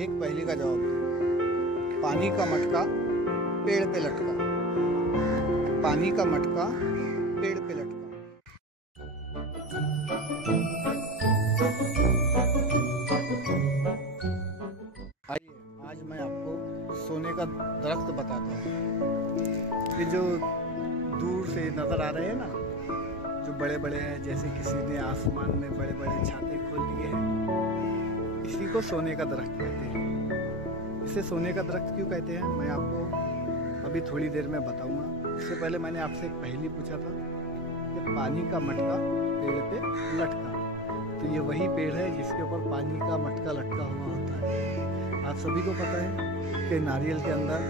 एक पहेली का जवाब दो। पानी का मटका पेड़ पे लटका, पानी का मटका पेड़ पे लटका। आइए आज मैं आपको सोने का दरख्त बताता हूँ। ये जो दूर से नज़र आ रहे हैं ना, जो बड़े बड़े हैं, जैसे किसी ने आसमान में बड़े बड़े छाते खोल दिए हैं, इसी को सोने का दरख्त कहते हैं। इसे सोने का दरख्त क्यों कहते हैं मैं आपको अभी थोड़ी देर में बताऊंगा। इससे पहले मैंने आपसे एक पहेली पूछा था कि पानी का मटका पेड़ पे लटका, तो ये वही पेड़ है जिसके ऊपर पानी का मटका लटका हुआ होता है। आप सभी को पता है कि नारियल के अंदर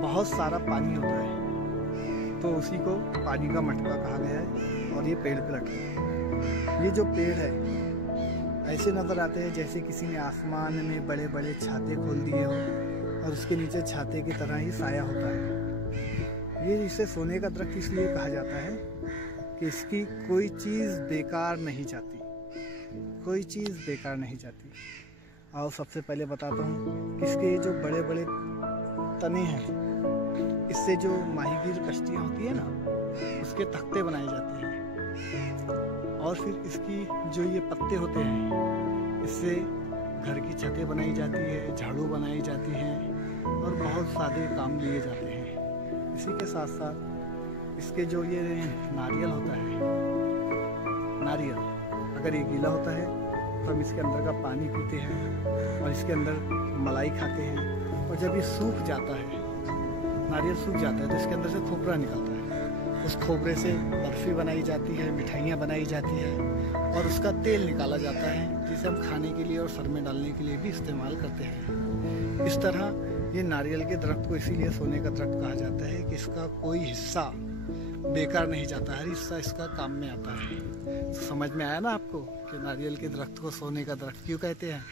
बहुत सारा पानी होता है, तो उसी को पानी का मटका कहा गया है और ये पेड़ पे लटका है। ये जो पेड़ है ऐसे नज़र आते हैं जैसे किसी ने आसमान में बड़े बड़े छाते खोल दिए हो और उसके नीचे छाते की तरह ही साया होता है। ये इसे सोने का दरख्त इसलिए कहा जाता है कि इसकी कोई चीज़ बेकार नहीं जाती, कोई चीज़ बेकार नहीं जाती। और सबसे पहले बताता हूँ कि इसके जो बड़े बड़े तने हैं, इससे जो माहीगीर कश्तियाँ होती है ना, उसके तख्ते बनाए जाते हैं। और फिर इसकी जो ये पत्ते होते हैं, इससे घर की छतें बनाई जाती है, झाड़ू बनाई जाती हैं और बहुत सारे काम लिए जाते हैं। इसी के साथ साथ इसके जो ये नारियल होता है, नारियल अगर ये गीला होता है तो हम इसके अंदर का पानी पीते हैं और इसके अंदर मलाई खाते हैं। और जब ये सूख जाता है, नारियल सूख जाता है, तो इसके अंदर से खोपरा निकलता है। उस खोपरे से बर्फ़ी बनाई जाती है, मिठाइयाँ बनाई जाती है और उसका तेल निकाला जाता है, जिसे हम खाने के लिए और सर में डालने के लिए भी इस्तेमाल करते हैं। इस तरह ये नारियल के दरख्त को इसीलिए सोने का दरख्त कहा जाता है कि इसका कोई हिस्सा बेकार नहीं जाता, हर हिस्सा इसका काम में आता है। तो समझ में आया ना आपको कि नारियल के दरख्त को सोने का दरख्त क्यों कहते हैं।